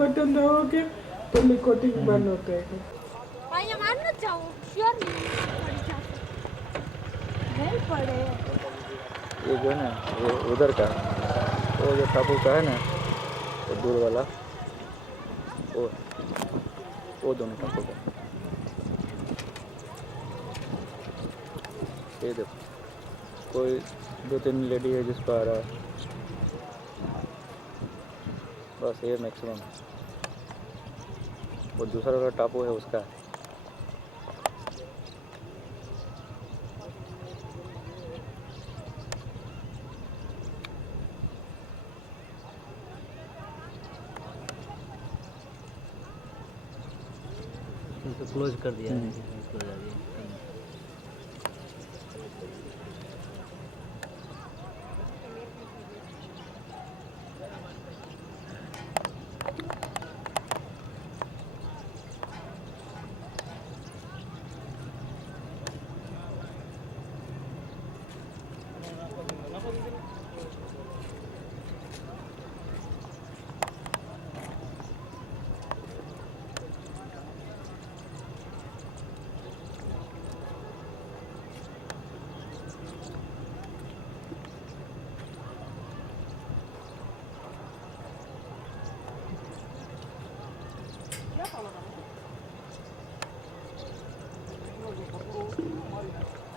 Button दबाओगे तो nicotine बंद हो जाएगा। भाई हम मान मत जाओ, श्योर नहीं पड़े। ये जो है ना, ये उधर का, वो जो टापू का है ना, वो दूर वाला, वो दोनों टापू का। ये देखो, कोई 2-3 लेडी है जिसको आ रहा है, बस ये मैक्सिमम। वो दूसरा वाला टापू है उसका। उसको क्लोज कर दिया है, क्लोज आ दिया।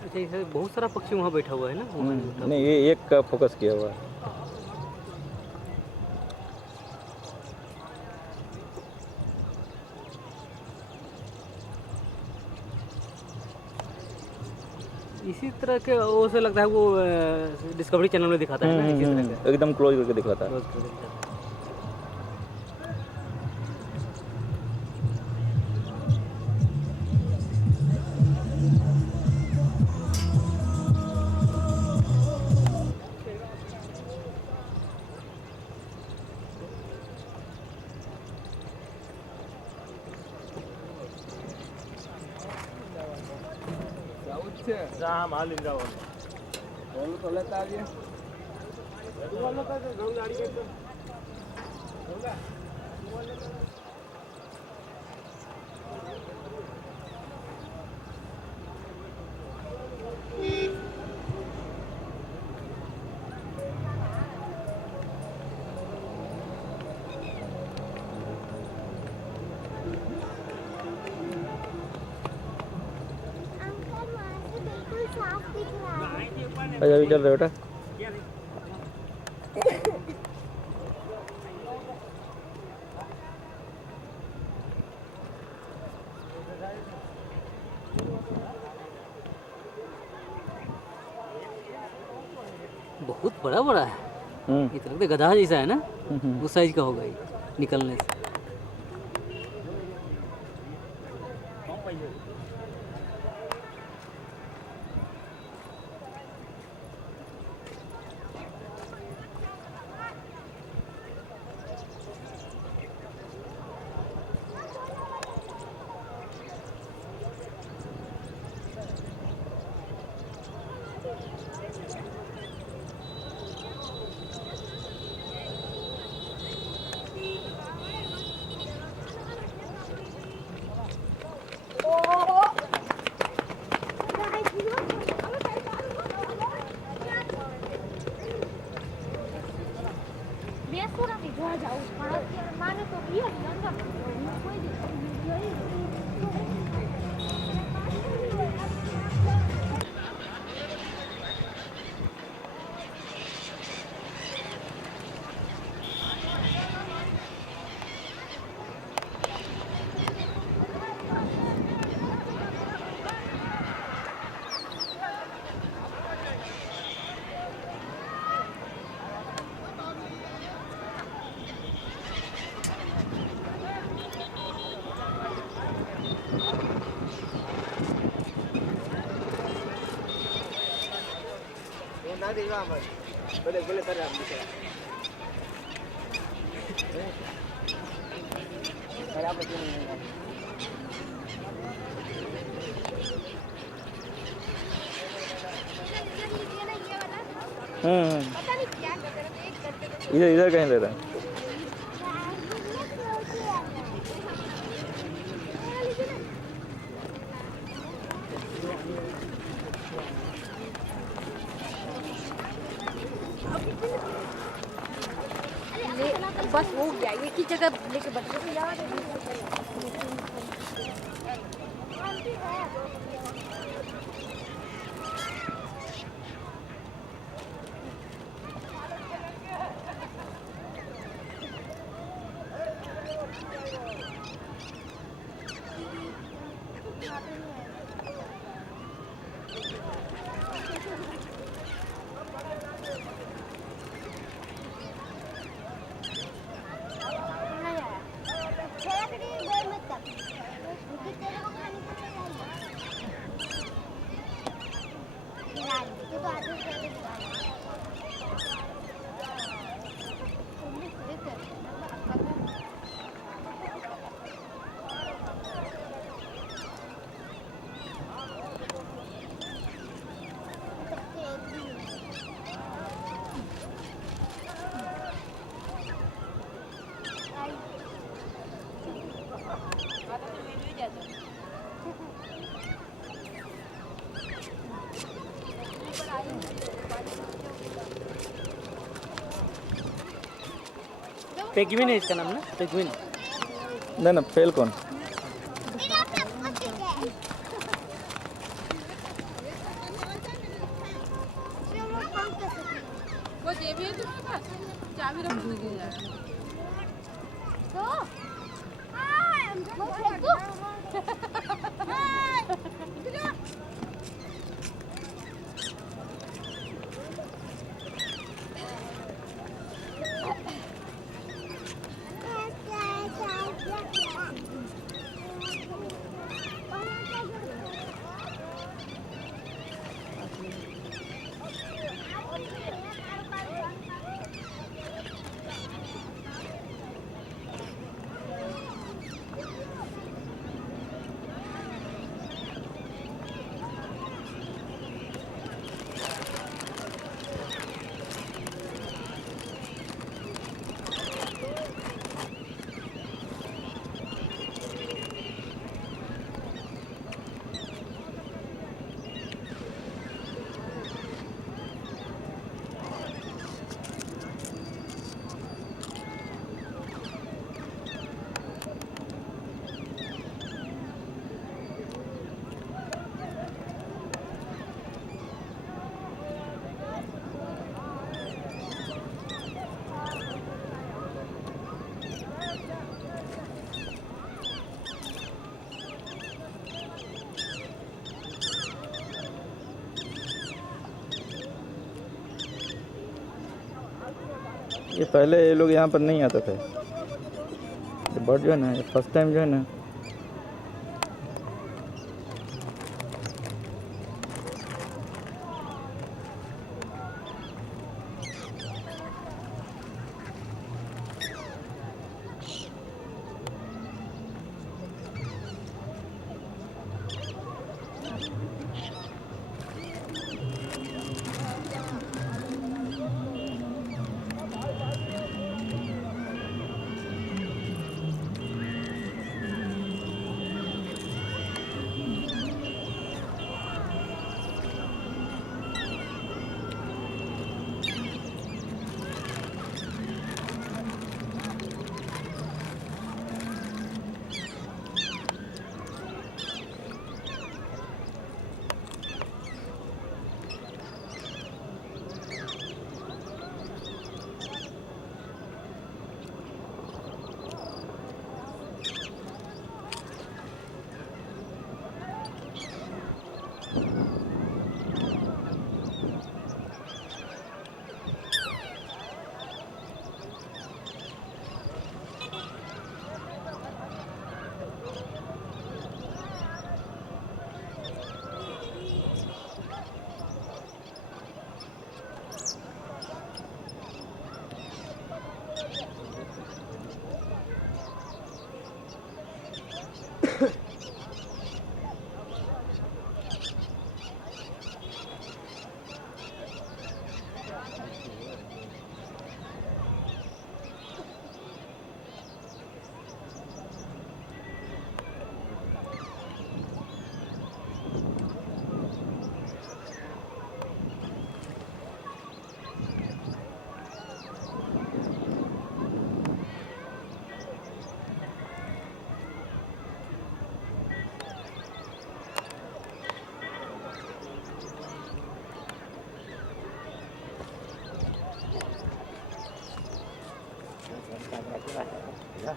अच्छा, इसे बहुत सारा पक्षी वहाँ बैठा हुआ है ना? नहीं, ये एक का फोकस किया हुआ है। इसी तरह के वो से लगता है वो डिस्कवरी चैनल में दिखाता है ना, इसी तरह का एकदम क्लोज करके दिखलाता है। क्लोज करके दिखाता है। अच्छा, अभी चल रहे बेटा। बहुत बड़ा बड़ा है, ये तो लगता है गधा जैसा है ना, उस साइज का होगा ये निकलने से। boleh tarik kayak apa sini इधर इधर कहीं ले रहा है। एक ही जगह लेके बैठ गए यार। पेंगुइन है इसका नाम ना, पेंगुइन। नहीं ना, फेल्कॉन। वो जेबी है तुम्हारे पास? चाबी रख दीजिए यार। ये पहले ये लोग यहाँ पर नहीं आते थे। ये बर्ड जो है ना, फर्स्ट टाइम जो है ना, भैया।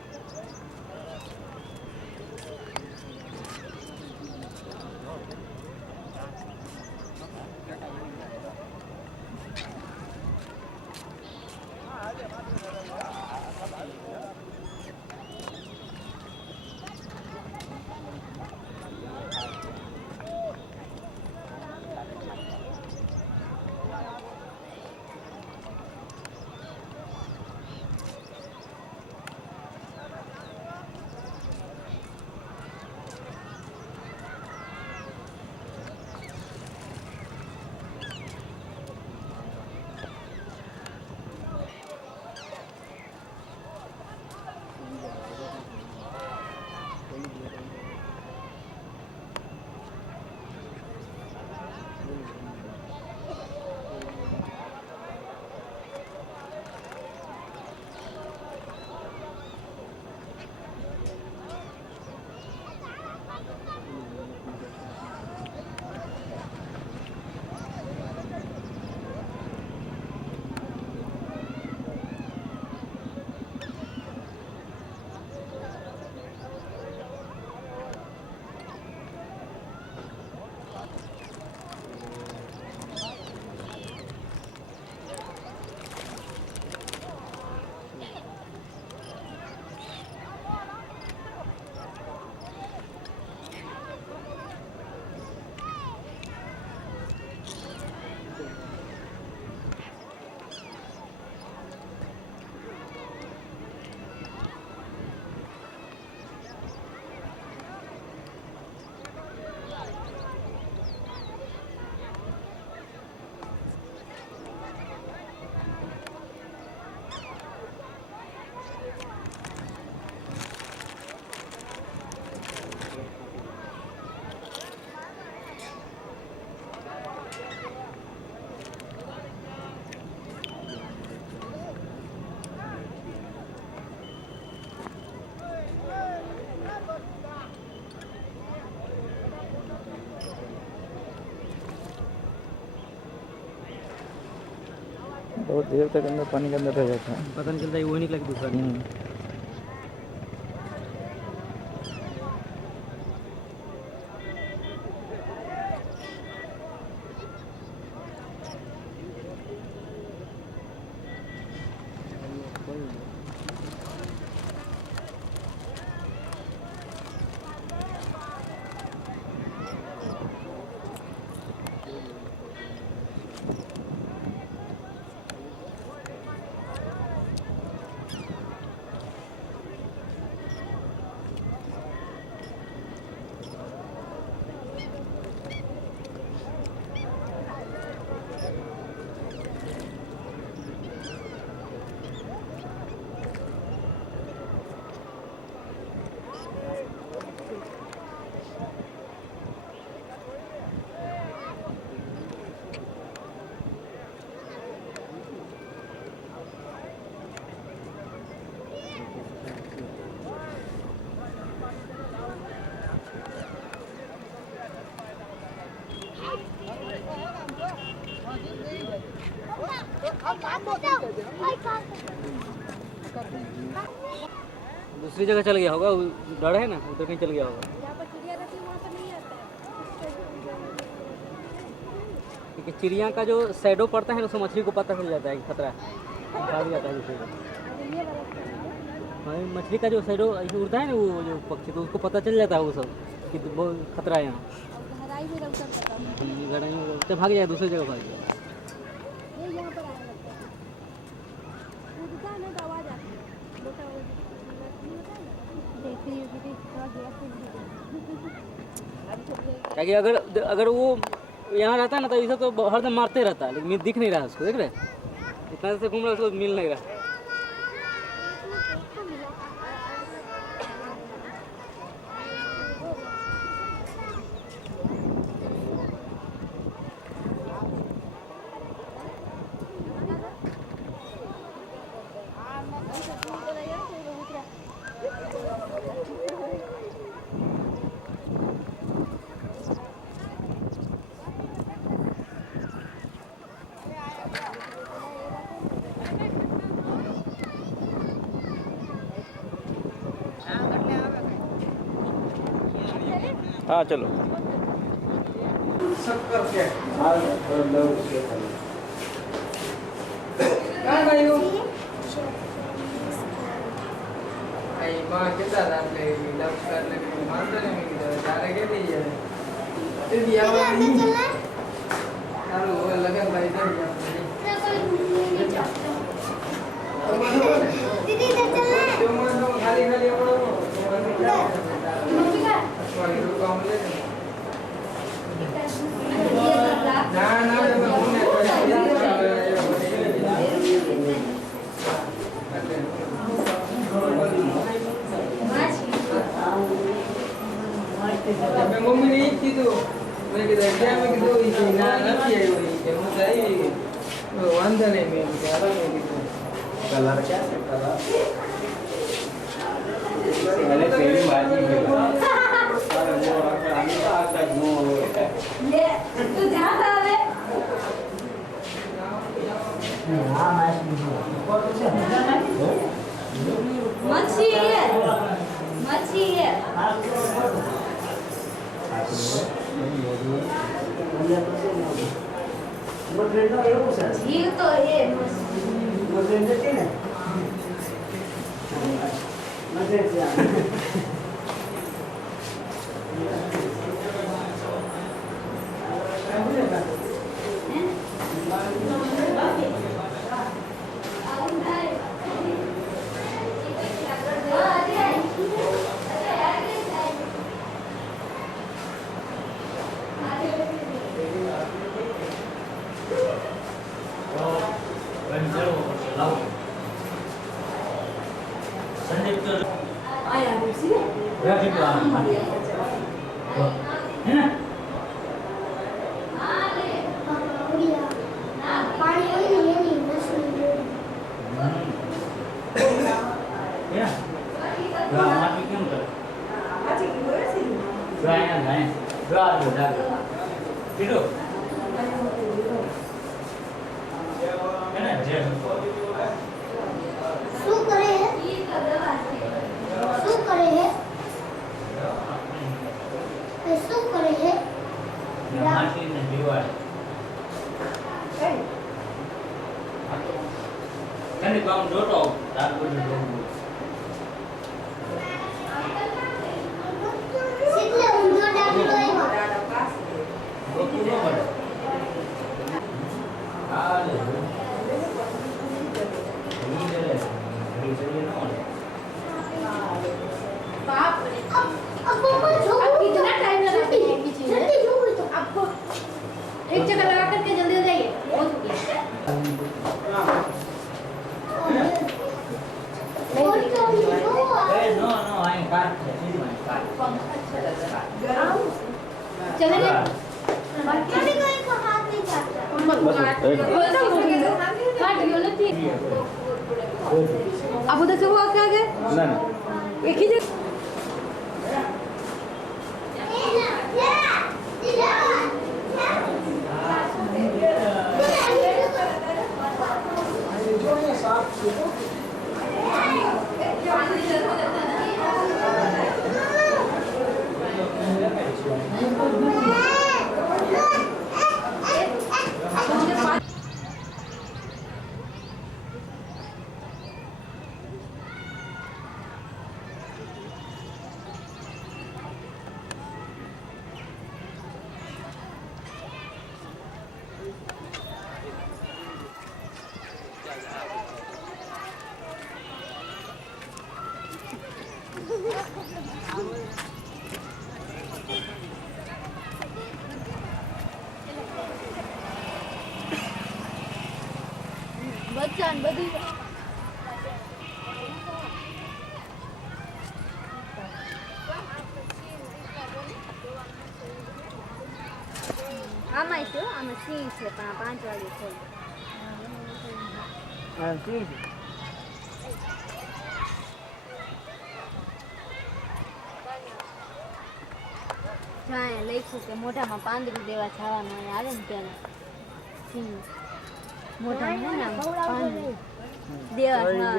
बहुत देर तक अंदर पानी के अंदर रह जाता है, पता नहीं चलता, वही निकला कि दूसरा निकला। दूसरी जगह चल गया होगा, डर है ना, उधर कहीं चल गया होगा। जहाँ पर चिड़िया रहती है वहाँ पर नहीं आता है। क्योंकि चिड़िया का जो शैडो पड़ता है ना, उससे मछली को पता चल जाता है कि खतरा है, भाग जाता है दूसरी जगह। हाँ, मछली का जो शैडो ऐसे उड़ता है ना, वो जो पक्षी, तो उसको पता चल जाता है वो सब कि बहुत खतरा है यहाँ। गहराई में रखता पता है। गहराई में तो भाग जाए, दूसरी जगह भाग जाए। ये यहाँ पर आने लगता है। कूदता है ना तो आवाज़ आती है। छोटा वो मछली होता है ना, देख रही होगी कि थोड़ा गैस से क्या कि अगर वो यहाँ रहता है ना, तो इसे तो हरदम मारते रहता है, लेकिन दिख नहीं रहा उसको, देख रहे इतना से घूम रहा है, उसको मिल नहीं रहा। हाँ चलो कहाँ गई हो? आई माँ के साथ आप ले लव कर ले मानते नहीं मिल जाए के नहीं है ये दिया वाली यार वो लगन भाई दे दिया दीदी इधर चलना है जो मन तो खाली खाली पड़ो तो मन क्या वाली तो काम ले ना ना मैं घूमने मैं मम्मी नहीं थी तो मैं किधर गया मैं किधर हुई ना नहीं आई हुई कि मुझे आई वो अंदर नहीं मैं क्या था मैं किधर कलर क्या कलर पहले पहली बार ले तू जहां था रे मच्छी है झील तो है अब उधर से वो क्या गए ना एक ही जगह બચ્ચાને બધું આમાં છે આમાં સિંહ છે પણ આ 5 વાગે છે हाँ ठीक है જાય લખ્યું કે મોઢામાં પાંદડું દેવા જવાનું આવે ને ત્યારે સિંહ મોઢામાં ને પાંદડું દેવા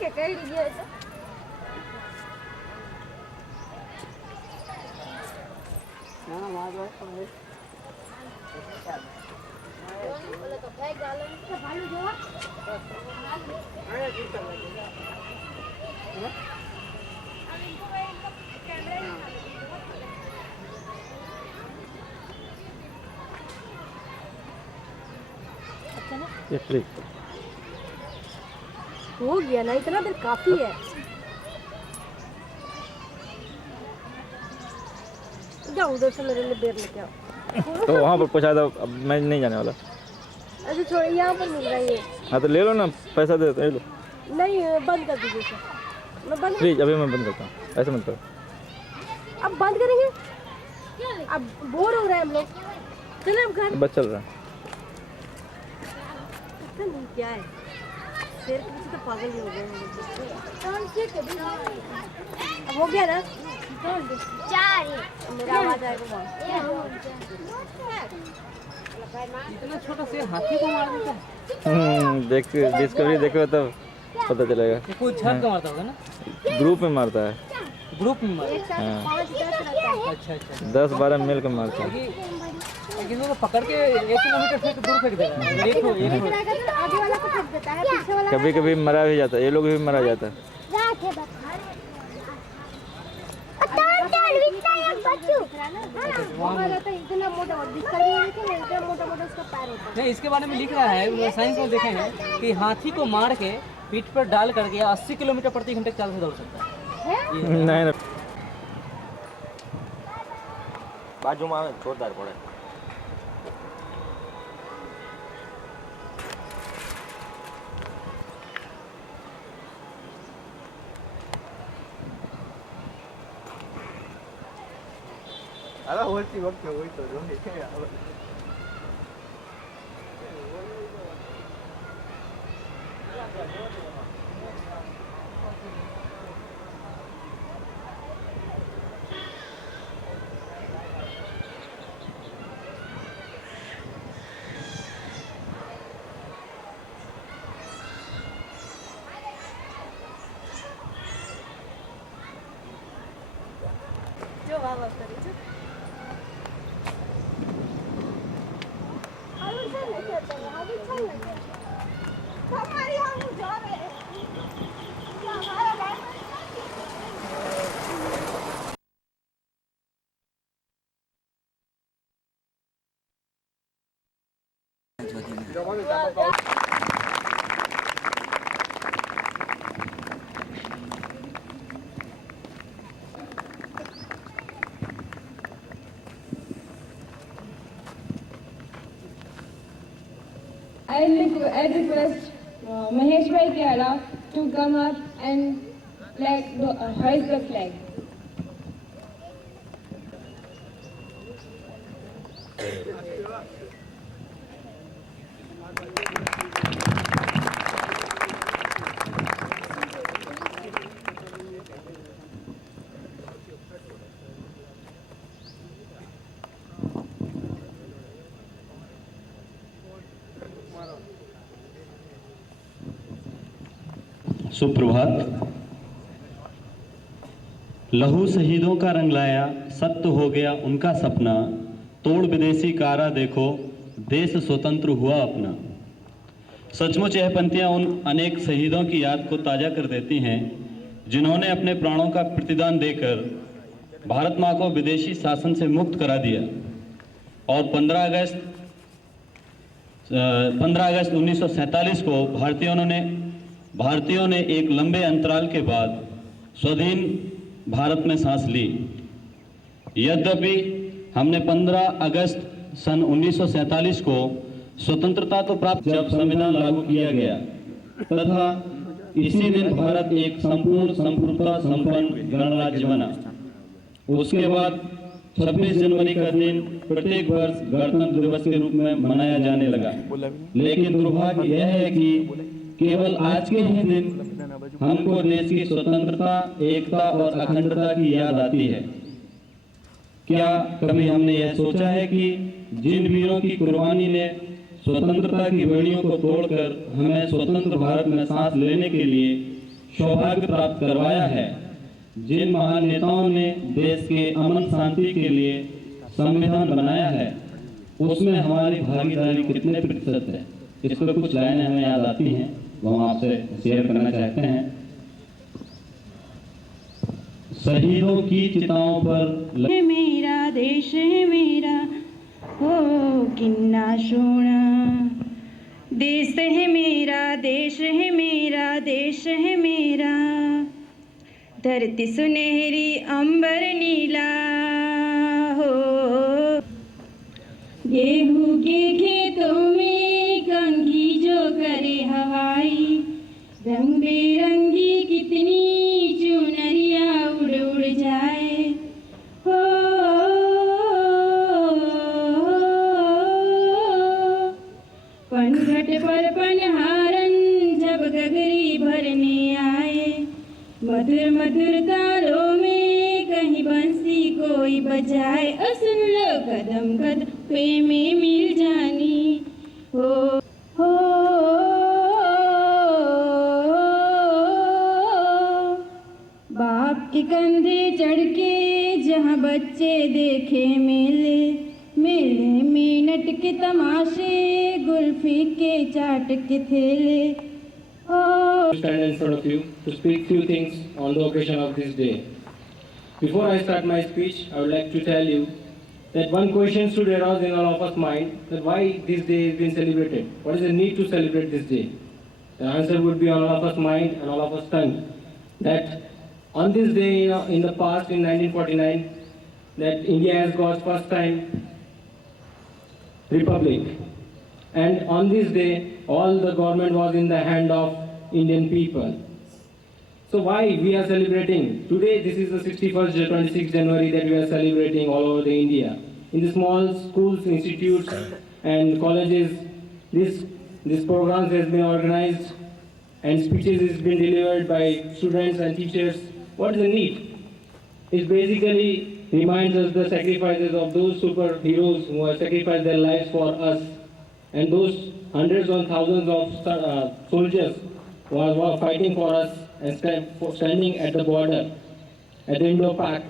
કે કઈ ગયો છે बोले तो फेंक डालो इसका भालू जो आया जूता लगेगा अब इनको मैं इनका कैमरा निकाल अच्छा ना ये फ्री हो गया ना इतना देर काफी है जाओ उधर से मेरे लिए बेर लेके आओ तो वहाँ पर पहुँचा दो। अब मैं नहीं जाने वाला। अच्छा छोड़ यहाँ पर मिल रहा है ये हाँ तो ले लो ना, पैसा दे दो, ले लो। नहीं बंद कर दीजिए सर मैं बंद प्लीज अभी मैं बंद करता हूँ, ऐसे मत करो। अब बंद करेंगे अब बोर हो रहे हैं हम लोग चले अब घर बस चल रहा है। पता नहीं क्या है शेर के पीछे तो पागल ही हो गए हैं अब हो गया ना मेरा आवाज आएगा इतना छोटा शेर हाथी को मार देता है। देख डिस्कवरी देखो तब पता चलेगा। ये कोई झट का मारता होगा ना, ग्रुप में मारता है, ग्रुप में मारता एक साथ 5-10 रहता है है। अच्छा अच्छा 10-12 मिल के मारता है। लेकिन वो पकड़ के 1 किलोमीटर फेंक दूर फेंक देगा। अगर एक लेकिन अगर तो आगे वाला को फेंक देता है पीछे वाला कभी कभी मरा भी जाता है, ये लोग भी मरा जाता है। वहाँ रहता है इतना मोटा दिखता भी नहीं कि इतना मोटा मोटा उसका पैर होता है नहीं, इसके बारे में लिख रहा है, साइंस में देखे हैं कि हाथी को मार के पीठ पर डाल करके 80 किलोमीटर प्रति घंटे की चाल से दौड़ सकता है। नहीं नहीं બાજુમાં આવે જોરદાર પડે અરે ઓછી વખતે હોય તો જોઈ जो वाह करी जो अभी चल लेके चल अभी चल लेके हमारी हम जा रहे हैं हमारा बात I request Mahesh Bhai Kyara to come up and hoist the flag. सुप्रभात। लहू शहीदों का रंग लाया, सत्य हो गया उनका सपना, तोड़ विदेशी कारा देखो, देश स्वतंत्र हुआ अपना। सचमुच यह पंक्तियां उन अनेक शहीदों की याद को ताज़ा कर देती हैं जिन्होंने अपने प्राणों का प्रतिदान देकर भारत माँ को विदेशी शासन से मुक्त करा दिया और 15 अगस्त 1947 को भारतीयों ने एक लंबे अंतराल के बाद स्वाधीन भारत में सांस ली। यद्यपि हमने 15 अगस्त सन 1947 को स्वतंत्रता तो प्राप्त जब संविधान लागू किया गया तथा इसी दिन भारत एक संपूर्ण संप्रभुता संपन्न गणराज्य बना। उसके बाद 26 जनवरी का दिन प्रत्येक वर्ष गणतंत्र दिवस के रूप में मनाया जाने लगा। लेकिन दुर्भाग्य यह है कि केवल आज के ही दिन हमको देश की स्वतंत्रता, एकता और अखंडता की याद आती है। क्या कभी हमने यह सोचा है कि जिन वीरों की कुर्बानी ने स्वतंत्रता की बेड़ियों को तोड़कर हमें स्वतंत्र भारत में सांस लेने के लिए सौभाग्य प्राप्त करवाया है, जिन महान नेताओं ने देश के अमन शांति के लिए संविधान बनाया है उसमें हमारी भागीदारी कितने प्रतिशत है, इस पर कुछ लाइनें हमें याद आती हैं, वो हम आपसे शेयर करना चाहते हैं। शहीदों की चिताओं पर मेरा देश है मेरा, हो किन्ना सोना देश है मेरा, देश है मेरा, देश है मेरा, धरती सुनहरी अंबर नीला, हो गेहूं के खेतों में कंघी जो करे हवाई, रंग बेरंगी कितनी चुनरिया उड़ उड़ जाए, हो पनघट पर पनहारन जब गगरी भरने आए, मधुर मधुर तारों में कहीं बंसी कोई बजाए, सुन लो कदम कदम पे में मिल जानी, हो बाप के कंधे चढ़ के जहाँ बच्चे देखे मेले, मेले में नट के तमाशे, गुल्फी के चाट के थेले, Stand in front of you to speak few things on the occasion of this day. Before I start my speech, I would like to tell you that one question should arise in all of us mind, that why this day is being celebrated. What is the need to celebrate this day? The answer would be on all of us mind and all of us tongue. That on this day in the past, in 1949, that India has got first time republic. And on this day, all the government was in the hand of Indian people. So why we are celebrating? Today, this is the 61st, 26th January that we are celebrating all over the India. In the small schools, institutes and colleges, this program has been organized and speeches has been delivered by students and teachers. What is the need? It basically reminds us the sacrifices of those superheroes who have sacrificed their lives for us, and those hundreds and thousands of soldiers who are fighting for us and standing at the border, at the Indo-Pak,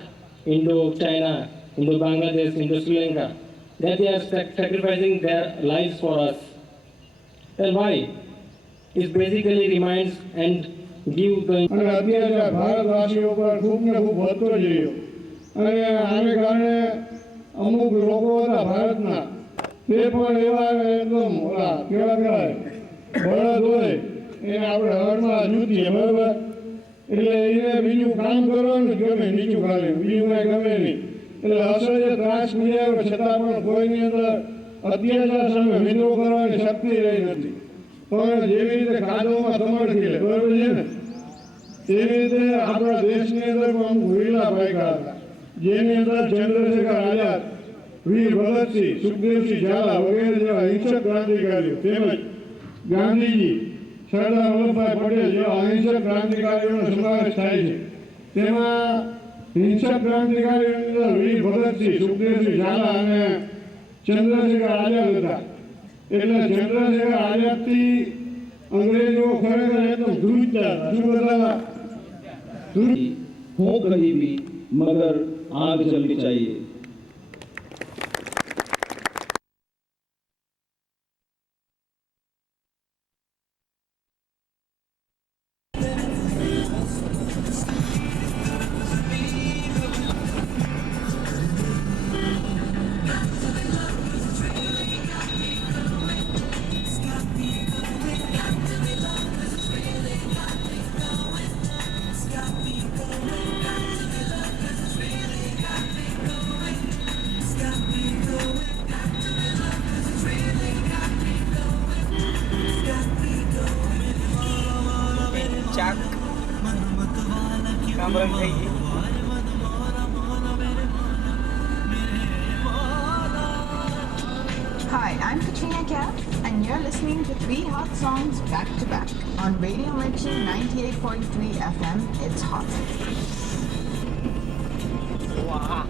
Indo-China, Indo-Bangladesh, Indo-Sri Lanka, that they are sacrificing their lives for us. And why? It basically reminds and give the... અત્યારે ભારતવાસીઓ પર ખૂબ ને ખૂબ વધતો જ રહ્યો અને આને કારણે અમુક લોકો હતા ભારતના તે પણ એવા એકદમ ઓલા કેવા કહેવાય બળદ હોય એને આપણે હળમાં જૂતીએ બરાબર, એટલે એને બીજું કામ કરવાનું જ ગમે, નીચું ખાલી બીજું કાંઈ ગમે નહીં. એટલે અસહ્ય ત્રાસ મળ્યા છતાં પણ કોઈની અંદર અત્યાચાર સામે વિદ્રોહ કરવાની શક્તિ રહી નથી. પણ જેવી રીતે કાદવમાં કમળ ખીલે બરાબર છે ને, તેવી રીતે આપણા દેશની અંદર પણ અમુક વીરલા પાયકા હતા, જેની અંદર ચંદ્રશેખર આઝાદ, વીર ભગતસિંહ, સુખદેવસિંહ ઝાલા વગેરે જેવા હિંસક ક્રાંતિકારીઓ, તેમજ ગાંધીજી, સરદાર વલ્લભભાઈ પટેલ જેવા અહિંસક ક્રાંતિકારીઓનો સમાવેશ થાય છે. તેમાં હિંસક ક્રાંતિકારીઓની અંદર વીર ભગતસિંહ, સુખદેવસિંહ ઝાલા અને ચંદ્રશેખર આઝાદ હતા. એટલે ચંદ્રશેખર આઝાદથી અંગ્રેજો ખરેખર એકદમ ધ્રુજતા હતા. શું બધા हो कहीं भी मगर आग जलनी चाहिए। Hi, I'm Katrina Kaif, and you're listening to 3 hot songs back to back on Radio Mirchi 98.3 FM. It's hot. Wow.